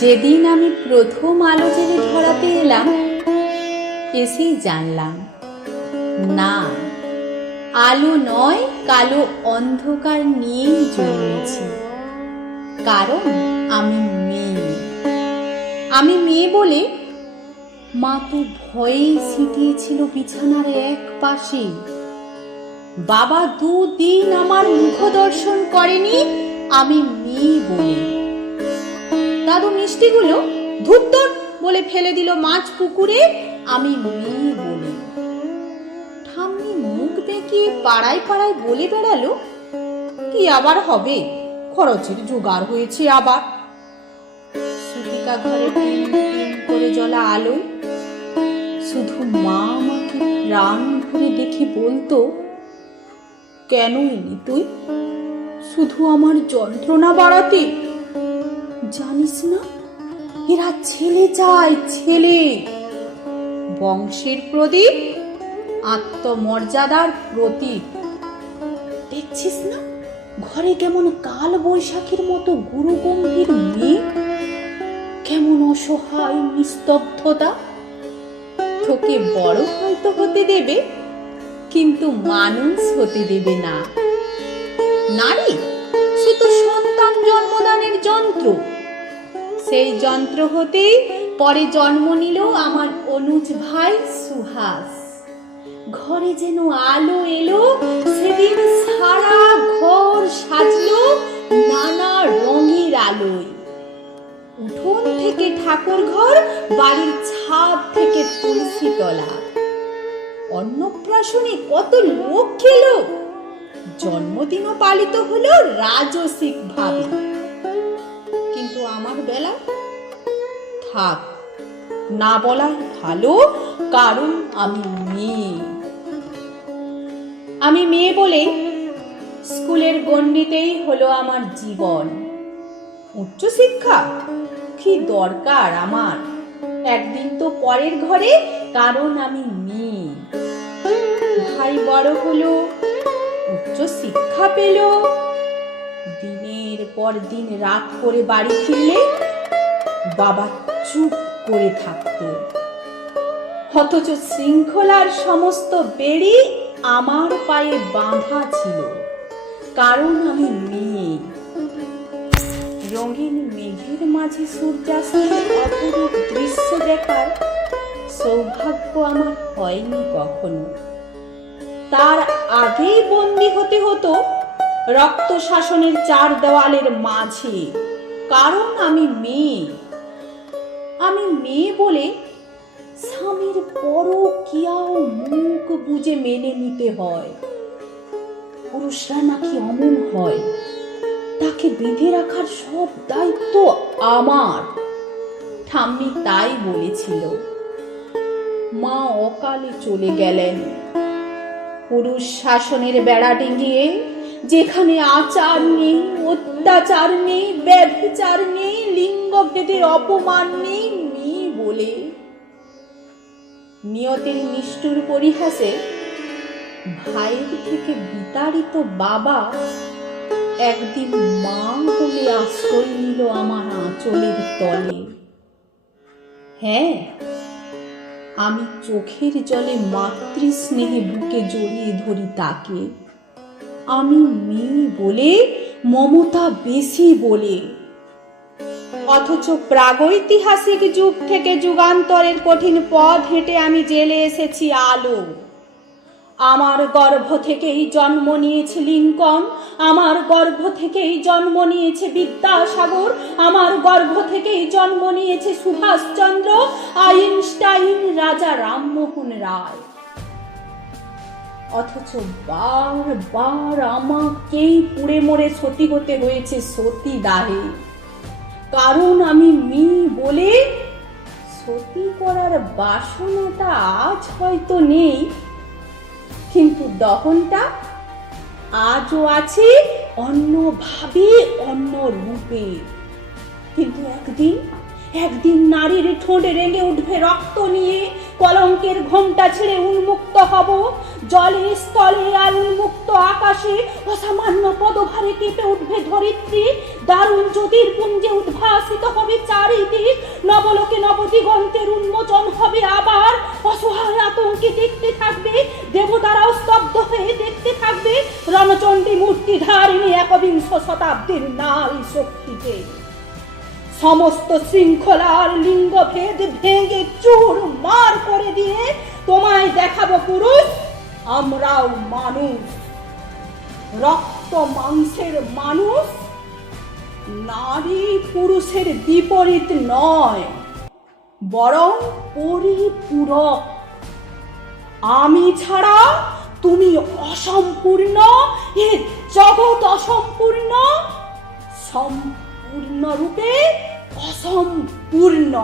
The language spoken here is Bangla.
যেদিন আমি প্রথম আলো জেলে ধরাতে এলাম, এসেই জানলাম, না, আলো নয়, কালো অন্ধকার নিয়েই জন্মেছি। কারণ আমি মেয়ে। আমি মেয়ে বলে মা তো ভয়েই সিটিয়েছিল বিছানার এক পাশে। বাবা দুদিন আমার মুখ দর্শন করেনি, আমি মেয়ে বলে। দাদু মিষ্টিগুলো ধুত্তর বলে ফেলে দিল মাছ পুকুরে, আমি মেয়ে ঠাম্মি মুখ পাড়ায় পাড়ায় বলে বেড়ালো, কি আবার হবে? খরচের জোগাড় হয়েছে আবার। সুতিকা ঘরে করে জ্বলা আলো। শুধু মা আমাকে দেখে বলতো, কেন এলি তুই? শুধু আমার যন্ত্রণা বাড়াতে জানিস না? এরা ছেলে চায়, ছেলে। বংশের প্রদীপ, আত্মমর্যাদার প্রতীক। দেখছিস না? ঘরে কেমন কাল বৈশাখীর মতো গুরু গম্ভীর মেঘ? কেমন অসহায় নিস্তব্ধতা? তোকে বড় হয়তো হতে দেবে, কিন্তু মানুষ হতে দেবে না। নারী, সে তো সন্তান জন্মদানের যন্ত্র। সেই যন্ত্র হতেই পরে জন্ম নিল আমার অনুজ ভাই সুহাস। ঘরে যেন আলো এলো, সেদিন সারা ঘর সাজলো নানা রঙের আলোয়। উঠোন থেকে ঠাকুর ঘর, বাড়ির ছাদ থেকে তুলসী তলা। অন্নপ্রাশনে কত লোক খেলো জন্মদিনও পালিত হলো রাজসিক ভাবে থাক। না বলাই ভালো কারণ আমি মেয়ে। আমি মেয়ে বলে স্কুলের গণ্ডিতেই হলো আমার জীবন। উচ্চশিক্ষা কি দরকার আমার? একদিন তো পরের ঘরে কারণ আমি মেয়ে। ভাই বড় হলো, উচ্চ শিক্ষা পেল। দিনের পর দিন রাত করে বাড়ি ফিরলে বাবা চুপ করে থাকতো। অথচ শৃঙ্খলার সমস্ত বেড়ি আমার পায়ে বাঁধা ছিল। কারণ আমি মেয়ে। রঙিন মেঘের মাঝে সূর্যাস্তের অপরূপ দৃশ্য দেখার সৌভাগ্য আমার হয়নি কখনো। তার আগেই বন্দি হতে হতো রক্ত শাসনের চার দেওয়ালের মাঝে। কারণ আমি মেয়ে। আমি মেয়ে বলে স্বামীর পরকিয়াও মুখ বুঝে মেনে নিতে হয়। পুরুষরা নাকি অমন হয়, তাকে বেঁধে রাখার সব দায়িত্ব আমার। ঠাম্মি তাই বলেছিল। মা অকালে চলে গেলেন। পুরুষ শাসনের বেড়া ডিঙিয়ে, যেখানে আচার নেই, অত্যাচার নেই, ব্যভিচার নেই, লিঙ্গভেদের অপমান নেই বলে, নিয়তের নিষ্ঠুর পরিহাসে ভাইয়ের থেকে বিতাড়িত বাবা একদিন মা বলে আশ্রয় নিল আমার আঁচলের তলে। হ্যাঁ আমি চোখের জলে মাতৃস্নেহে বুকে জড়িয়ে ধরি তাকে। আমি মেয়ে বলে, মমতা বেশি বলে। অথচ প্রাগৈতিহাসিক যুগ থেকে যুগান্তরের কঠিন পথ হেঁটে আমি জেলে এসেছি আলো। আমার গর্ভ থেকেই জন্ম নিয়েছে লিঙ্কন, আমার গর্ভ থেকেই জন্ম নিয়েছে বিদ্যাসাগর, আমার গর্ভ থেকেই জন্ম নিয়েছে সুভাষচন্দ্র, আইনস্টাইন রাজা রামমোহন রায়। অথচ বারবার আমাকেই পুড়ে মরে সতী হতে হয়েছে সতী দাহে কারণ আমি মি বলে সতী করার বাসনাটা আজ হয়তো নেই, কিন্তু দহনটা আজও আছে অন্যভাবে, অন্য রূপে। কিন্তু একদিন একদিন নারীর ঠোঁটে রেঙে উঠবে রক্ত নিয়ে কলঙ্কের ঘোমটা ছেড়ে উন্মুক্ত হব। জলে, স্থলে আর উন্মুক্ত আকাশে অসামান্য পদভারে কেঁপে উঠবে ধরিত্রী। দারুণ জ্যোতির পুঞ্জে উদ্ভাসিত হবে চারিদিক। নবলোকে নবদিগন্তের উন্মোচন হবে আবার। অসহায় আতঙ্কে দেখতে থাকবে, দেবতারাও স্তব্ধ হয়ে দেখতে থাকবে। রণচণ্ডী মূর্তি ধারিণী একবিংশ শতাব্দীর নারী শক্তিকে সমস্ত শৃঙ্খলার লিঙ্গভেদ ভেঙে চুর মার করে দিয়ে তোমায় দেখাবো পুরুষ, আমরাও মানুষ। রক্ত মাংসের মানুষ, নারী পুরুষের বিপরীত নয়, বরং পরিপূরক। আমি ছাড়া তুমি অসম্পূর্ণ জগৎ অসম্পূর্ণ, সম্পূর্ণরূপে অসম্পূর্ণ।